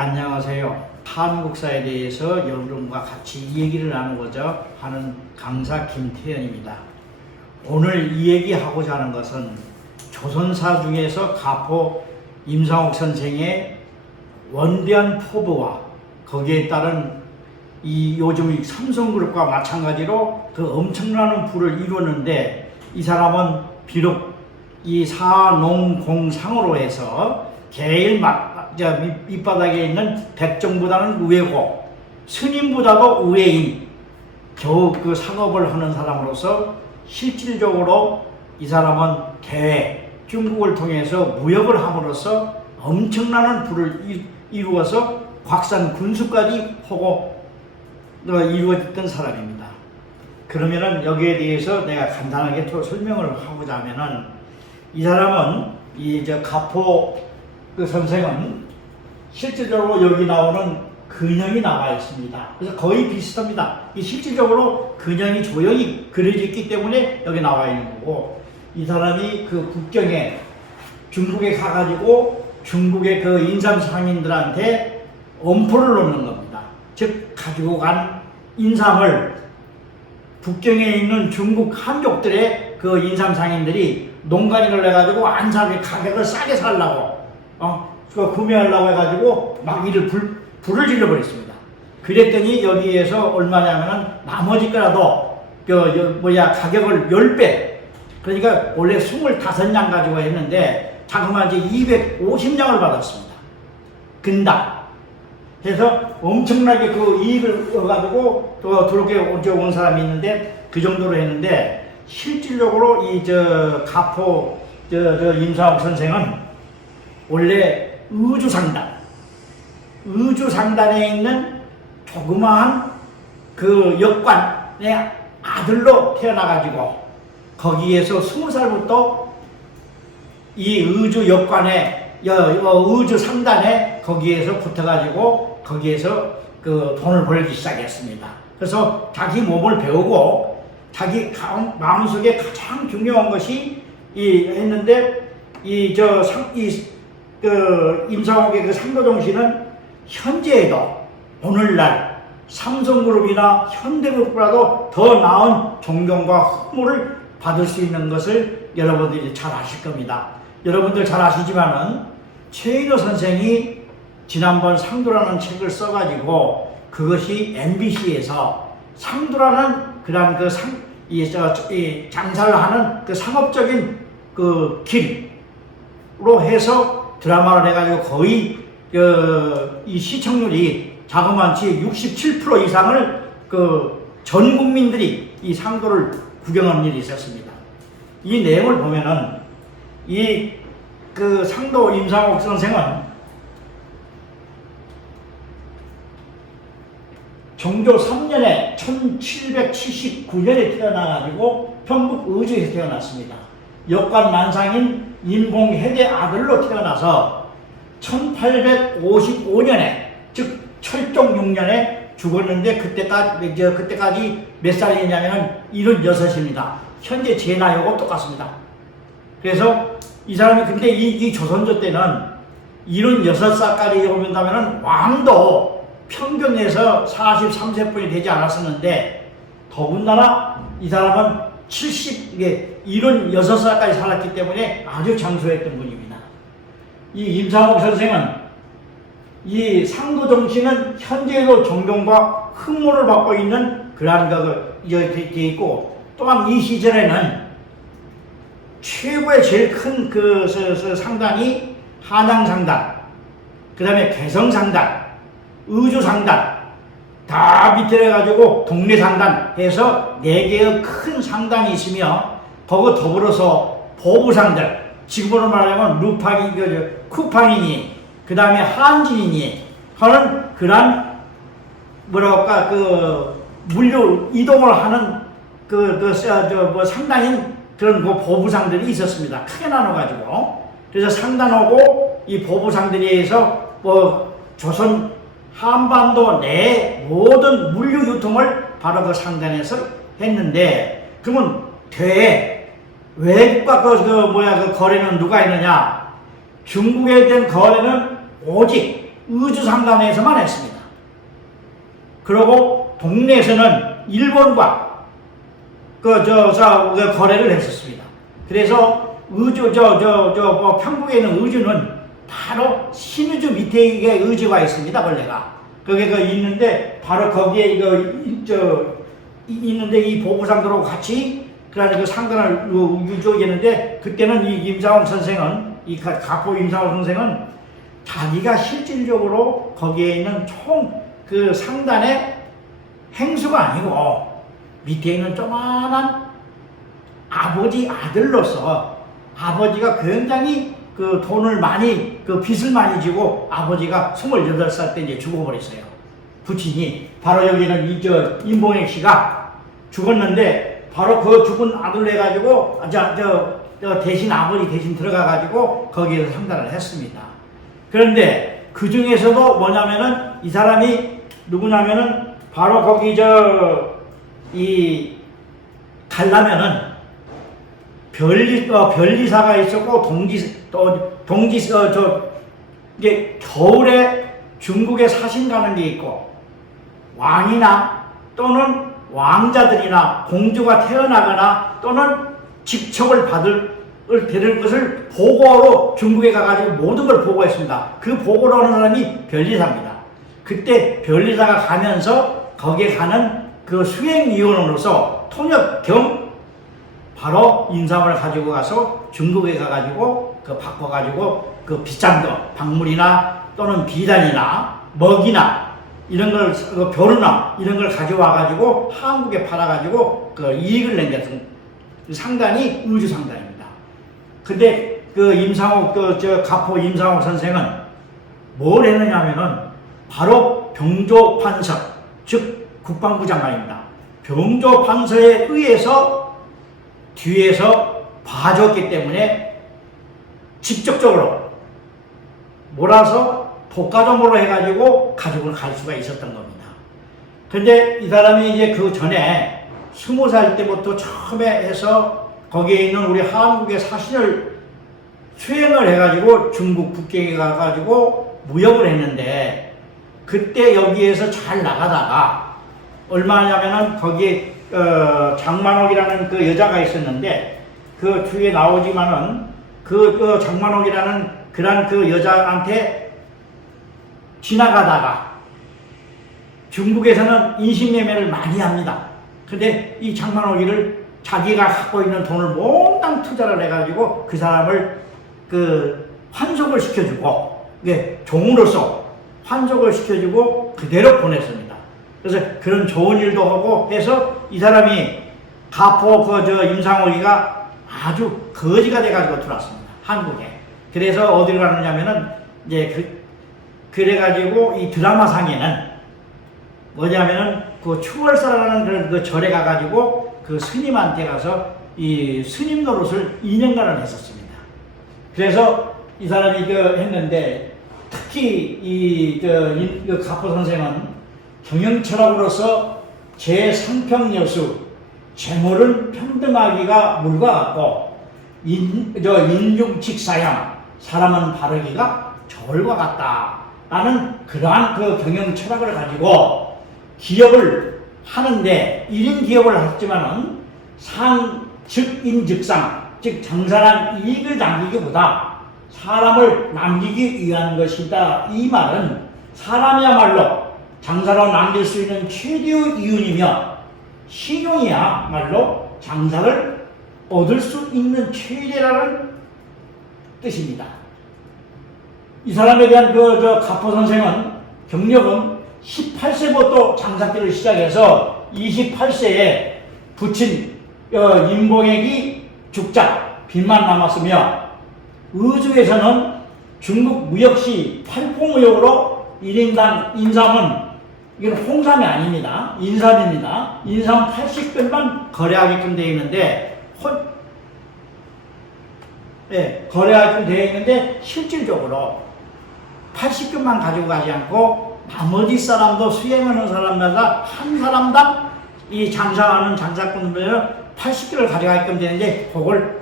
안녕하세요. 한국사에 대해서 여러분과 같이 이 얘기를 나누고자 하는 강사 김태현입니다. 오늘 이 얘기하고자 하는 것은 조선사 중에서 가포 임상옥 선생의 원대한 포부와 거기에 따른 이 요즘 삼성그룹과 마찬가지로 그 엄청난 부를 이루었는데, 이 사람은 비록 이 사농공상으로 해서 제일 밑바닥에 있는 백정보다는 우회고 스님보다도 우회인 겨우 그 상업을 하는 사람으로서 실질적으로 이 사람은 대외 중국을 통해서 무역을 함으로써 엄청난 부를 이루어서 곽산 군수까지 하고 이루어졌던 사람입니다. 그러면은 여기에 대해서 내가 간단하게 또 설명을 하고자 하면은, 이 사람은 가포 그 선생은 실질적으로 여기 나오는 근형이 나와 있습니다. 그래서 거의 비슷합니다. 실질적으로 근형이 조형이 그려져 있기 때문에 여기 나와 있는 거고, 이 사람이 그 국경에 중국에 가가지고 중국의 그 인삼 상인들한테 엄포를 놓는 겁니다. 즉 가지고 간 인삼을 국경에 있는 중국 한족들의 그 인삼 상인들이 농간인을 해가지고 안삼의 가격을 싸게 살라고 구매하려고 해가지고 막 이를 불을 질러버렸습니다. 그랬더니 여기에서 얼마냐면은 나머지 거라도 가격을 10배, 그러니까 원래 25냥 가지고 했는데 자그마치 250냥을 받았습니다. 근당 해서 엄청나게 그 이익을 얻어가지고 또 들어오게 온 사람이 있는데, 그 정도로 했는데, 실질적으로 가포 임상옥 선생은 원래 의주상단에 있는 조그마한 그 역관의 아들로 태어나가지고 거기에서 20살부터 이 의주 역관에 의주 상단에 거기에서 붙어가지고 거기에서 그 돈을 벌기 시작했습니다. 그래서 자기 몸을 배우고 자기 마음속에 가장 중요한 것이 했는데, 임상옥의 그 상도정신은 현재에도 오늘날 삼성그룹이나 현대그룹보다도 더 나은 존경과 흠모를 받을 수 있는 것을 여러분들이 잘 아실 겁니다. 여러분들 잘 아시지만은 최인호 선생이 지난번 상도라는 책을 써가지고 그것이 MBC에서 상도라는 그런 장사를 하는 그 상업적인 그 길로 해서 드라마를 해가지고 거의 이 시청률이 자그마치 67% 이상을 전 국민들이 이 상도를 구경하는 일이 있었습니다. 이 내용을 보면은 상도 임상옥 선생은 정조 3년에 1779년에 태어나가지고 평북 의주에서 태어났습니다. 역관 만상인 인봉해대 아들로 태어나서 1855년에 즉 철종 6년에 죽었는데, 그때까지 몇 살이냐면 76입니다. 현재 제 나이하고 똑같습니다. 그래서 이 사람이 근데 이 조선조 때는 76살까지 오면다면은 왕도 평균 내에서 43세뿐이 되지 않았었는데, 더군다나 이 사람은 76살까지 살았기 때문에 아주 장수했던 분입니다. 이 임상옥 선생은 이 상도정신은 현재에도 존경과 흠모를 받고 있는 그러한 되어 있고, 또한 이 시절에는 최고의 제일 큰 상단이 한양상단, 그 다음에 개성상단, 의주상단, 다 밑에 해가지고 동래상단 해서 4개의 큰 상단이 있으며, 거기에 더불어서 보부상들, 지금으로 말하면 쿠팡이니, 그 다음에 한진이니 하는 그런 물류 이동을 하는 상당인 그런 보부상들이 있었습니다. 크게 나눠가지고. 그래서 상단하고 이 보부상들에 의해서 조선 한반도 내 모든 물류 유통을 바로 그 상단에서 했는데, 그러면 외국과 거래는 누가 했느냐? 중국에 대한 거래는 오직 의주상단에서만 했습니다. 그리고 동네에서는 일본과 거래를 했었습니다. 그래서 의주, 평국에 있는 의주는 바로 신의주 밑에 이게 의주가 있습니다, 원래가. 그게 있는데, 바로 거기에 있는데 이 보부상들하고 같이, 그러니까 그 상단을 유지했는데, 그때는 이 임상옥 선생은, 이 가포 임상옥 선생은 자기가 실질적으로 거기에 있는 그 상단의 행수가 아니고, 밑에 있는 조만한 아버지 아들로서 아버지가 굉장히 그 돈을 많이, 그 빚을 많이 지고 아버지가 28살 때 이제 죽어버렸어요. 부친이. 바로 여기는 임봉익 씨가 죽었는데, 바로 그 죽은 아들로 해가지고, 대신 아버지 대신 들어가가지고 거기에서 상단을 했습니다. 그런데 그 중에서도 뭐냐면은 이 사람이 누구냐면은 바로 거기 가려면은 변리사가 있었고 이게 겨울에 중국에 사신 가는 게 있고, 왕이나 또는 왕자들이나 공주가 태어나거나 또는 직첩을 받을 것을 보고로 중국에 가가지고 모든 걸 보고했습니다. 그 보고를 하는 사람이 변리사입니다. 그때 변리사가 가면서 거기에 가는 그 수행위원으로서 통역 겸 바로 인삼을 가지고 가서 중국에 가가지고 바꿔가지고 그 비싼 거, 박물이나 또는 비단이나 먹이나 이런 걸, 벼루나 이런 걸 가져와가지고 한국에 팔아가지고 그 이익을 낸 게 상단이 의주상단입니다. 근데 그 임상옥, 가포 임상옥 선생은 뭘 했느냐면은 바로 병조판서, 즉 국방부 장관입니다. 병조판서에 의해서 뒤에서 봐줬기 때문에 직접적으로 몰아서 독과점으로 해가지고 가족을 갈 수가 있었던 겁니다. 근데 이 사람이 이제 그 전에 20살 때부터 처음에 해서 거기에 있는 우리 한국의 사신을 수행을 해가지고 중국 북경에 가가지고 무역을 했는데, 그때 여기에서 잘 나가다가 얼마냐면은 거기에 장만옥이라는 그 여자가 있었는데, 그 뒤에 나오지만은 그 장만옥이라는 그런 그 여자한테 지나가다가 중국에서는 인신매매를 많이 합니다. 근데 이 장만옥이를 자기가 갖고 있는 돈을 몽땅 투자를 해가지고 그 사람을 그 환속을 시켜주고, 이게 종으로서 환속을 시켜주고 그대로 보냈습니다. 그래서 그런 좋은 일도 하고 해서 이 사람이 가포 임상옥이가 아주 거지가 돼가지고 들어왔습니다, 한국에. 그래서 어디로 가느냐면은 이제 그래가지고 이 드라마상에는 뭐냐면은 그 추월사라는 그런 그 절에 가가지고 그 스님한테 가서 이 스님 노릇을 2년간을 했었습니다. 그래서 이 사람이 했는데, 특히 가포 선생은 경영철학으로서 제3평여수, 재물은 평등하기가 물과 같고 인중직사형, 사람은 바르기가 저울과 같다라는 그러한 그 경영철학을 가지고 기업을 하는데, 1인 기업을 했지만은 상즉인즉상, 즉 장사란 이익을 남기기보다 사람을 남기기 위한 것이다. 이 말은 사람이야말로 장사로 남길 수 있는 최대의 이윤이며, 신용이야말로 장사를 얻을 수 있는 최대라는 뜻입니다. 이 사람에 대한 가포 선생은 경력은 18세부터 장사길을 시작해서 28세에 부친 임봉액이 죽자 빚만 남았으며, 의주에서는 중국 무역시 팔포무역으로 1인당 인삼은, 이건 홍삼이 아닙니다, 인삼입니다. 인삼 80근만 거래하게끔 되어 있는데, 거래하게끔 되어 있는데 실질적으로 80근만 가지고 가지 않고 나머지 사람도, 수행하는 사람마다 한 사람당 이 장사하는 장사꾼들 80근을 가져가게끔 되는데, 그걸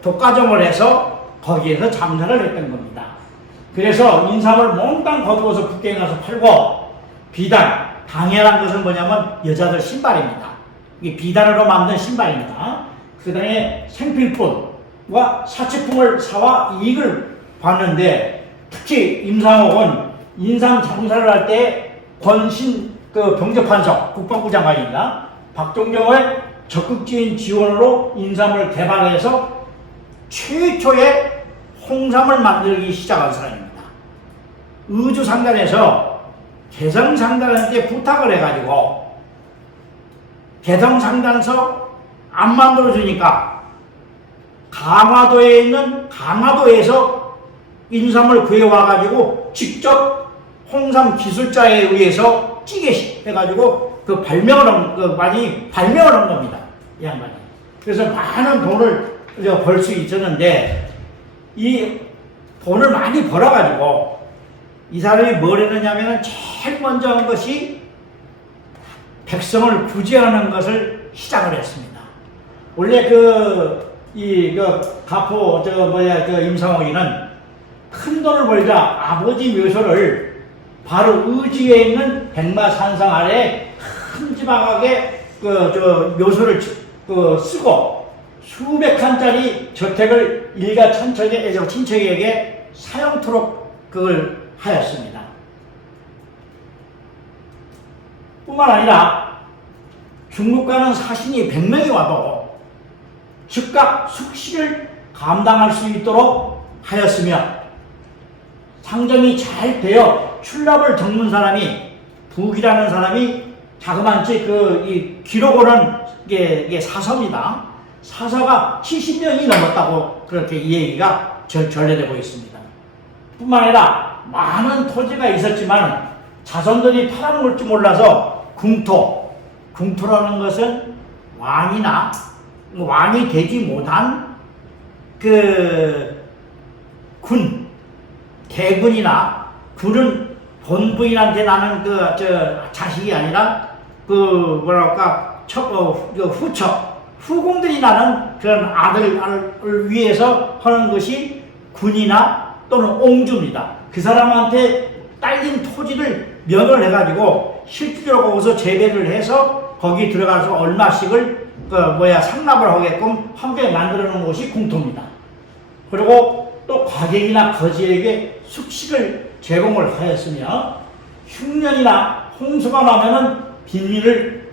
독과점을 해서 거기에서 장사를 했던 겁니다. 그래서 인삼을 몽땅 거두어서 북경에 가서 팔고, 비단, 당연한 것은 뭐냐면 여자들 신발입니다. 이게 비단으로 만든 신발입니다. 그 다음에 생필품과 사치품을 사와 이익을 봤는데, 특히 임상옥은 인삼 장사를 할 때 권신 병접판서 국방부 장관입니다. 박종정의 적극적인 지원으로 인삼을 개발해서 최초의 홍삼을 만들기 시작한 사람입니다. 의주상단에서 개성상단한테 부탁을 해가지고 개성상단서 안 만들어주니까 강화도에서 인삼을 구해와가지고 직접 홍삼 기술자에 의해서 찌개 해가지고 많이 발명을 한 겁니다. 이 양반이. 그래서 많은 돈을 벌 수 있었는데, 이 돈을 많이 벌어가지고 이 사람이 뭘 했느냐면 제일 먼저 한 것이 백성을 구제하는 것을 시작을 했습니다. 원래 가포 임상옥이는 큰 돈을 벌자 아버지 묘소를 바로 의지에 있는 백마산성 아래 큼지막하게 묘소를 쓰고 수백 칸짜리 저택을 일가 친척에게 사용토록 그걸 하였습니다. 뿐만 아니라 중국과는 사신이 100명이 와도 즉각 숙식을 감당할 수 있도록 하였으며, 상정이 잘 되어 출납을 적는 사람이, 북이라는 사람이 자그만치 이 기록으로는 이게 사서입니다. 사서가 70명이 넘었다고 그렇게 이 얘기가 전해되고 있습니다. 뿐만 아니라 많은 토지가 있었지만 자손들이 팔아먹을 줄 몰라서 궁토라는 것은 왕이 되지 못한 군은 본부인한테 나는 자식이 아니라 후공들이 나는 그런 아들을 위해서 하는 것이 군이나 또는 옹주입니다. 그 사람한테 딸린 토지를 면을 해가지고 실질적으로 거기서 재배를 해서 거기 들어가서 얼마씩을 상납을 하게끔 환경에 만들어 놓은 것이 궁토입니다. 그리고 또 과객이나 거지에게 숙식을 제공을 하였으며, 흉년이나 홍수가 나면은 빈민을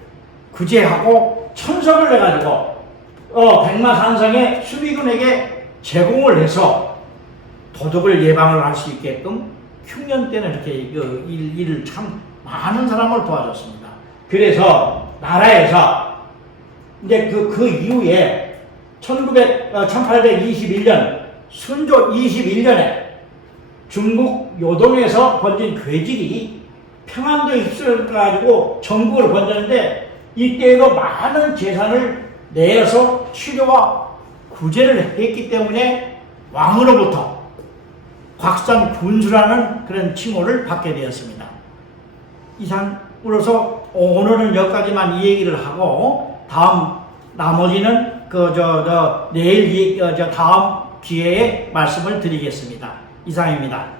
구제하고 천석을 내가지고 백마산성의 수비군에게 제공을 해서 도둑을 예방을 할 수 있게끔 흉년 때는 이렇게 일을 참 많은 사람을 도와줬습니다. 그래서 나라에서 이제 그 이후에 1821년 순조 21년에 중국 요동에서 번진 괴질이 평안도에 휩쓸려가지고 전국을 번졌는데, 이때에도 많은 재산을 내어서 치료와 구제를 했기 때문에 왕으로부터 곽산 군수라는 그런 칭호를 받게 되었습니다. 이상으로서 오늘은 여기까지만 이 얘기를 하고, 나머지는 내일 다음 기회에 말씀을 드리겠습니다. 이상입니다.